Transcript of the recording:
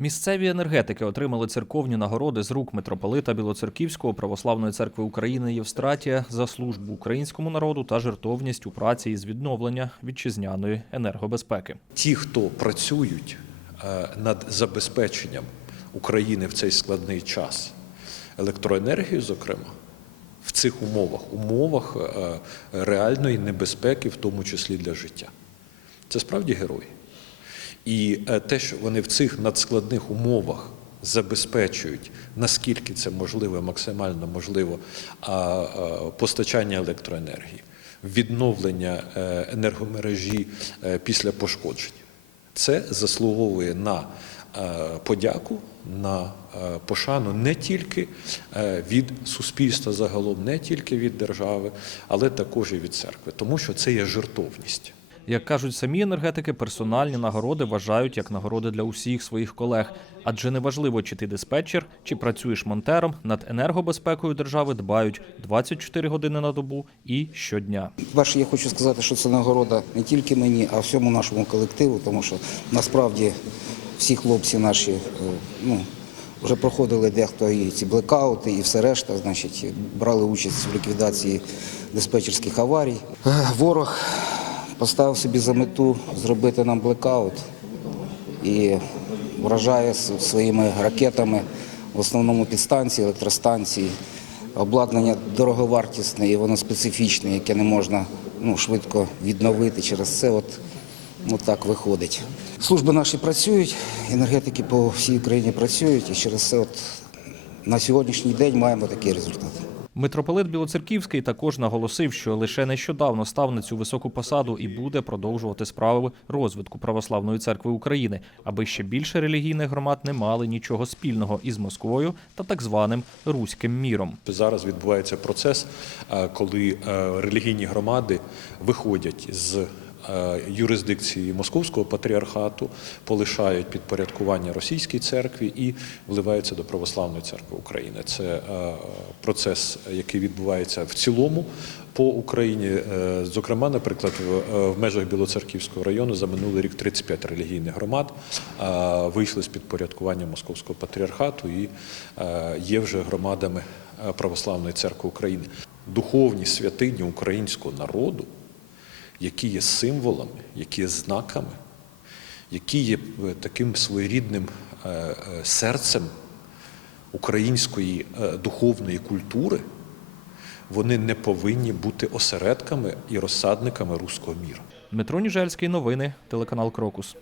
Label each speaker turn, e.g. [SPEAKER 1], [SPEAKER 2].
[SPEAKER 1] Місцеві енергетики отримали церковні нагороди з рук митрополита Білоцерківського православної церкви України Євстратія за службу українському народу та жертовність у праці із відновлення вітчизняної енергобезпеки.
[SPEAKER 2] ті, хто працюють е, над забезпеченням України в цей складний час електроенергією, зокрема, в цих умовах, умовах е, реальної небезпеки, в тому числі для життя. Це справді герої. І е, те, що вони в цих надскладних умовах забезпечують, наскільки це можливо, максимально можливо, а, постачання електроенергії, відновлення е, енергомережі е, після пошкодження, це заслуговує на е, подяку, на е, пошану не тільки е, від суспільства загалом, не тільки від держави, але також і від церкви, тому що це є жертовність.
[SPEAKER 1] Як кажуть самі енергетики, персональні нагороди вважають як нагороди для усіх своїх колег. Адже неважливо, чи ти диспетчер, чи працюєш монтером, над енергобезпекою держави дбають 24 години на добу і щодня.
[SPEAKER 3] Перше, я хочу сказати, що це нагорода не тільки мені, а всьому нашому колективу, тому що насправді всі хлопці наші е, ну, вже проходили дехто і ці блекаути, і все решта, значить, брали участь в ліквідації диспетчерських аварій. Е, Ворог поставив собі за мету зробити нам блекаут і вражає своїми ракетами в основному підстанції, електростанції. Обладнання дороговартісне і воно специфічне, яке не можна ну, швидко відновити. Через це от, от так виходить. Служби наші працюють, енергетики по всій Україні працюють, і через це от на сьогоднішній день маємо такий результат.
[SPEAKER 1] Митрополит Білоцерківський також наголосив, що лише нещодавно став на цю високу посаду і буде продовжувати справи розвитку православної церкви України, аби ще більше релігійних громад не мали нічого спільного із Москвою та так званим руським міром.
[SPEAKER 2] Зараз відбувається процес, е, коли е, релігійні громади виходять з юрисдикції Московського патріархату, полишають підпорядкування російській церкві і вливаються до Православної церкви України. Це е, процес, який відбувається в цілому по Україні. Е, Зокрема, наприклад, в, е, межах Білоцерківського району за минулий рік 35 релігійних громад е, вийшли з підпорядкування Московського патріархату і е, є вже громадами е, Православної церкви України. Духовні святині українського народу, які є символами, які є знаками, які є е, таким своєрідним е, е, серцем української духовної культури, вони не повинні бути осередками і розсадниками руського міра.
[SPEAKER 1] Дмитро Ніжельський, новини, телеканал Крокус.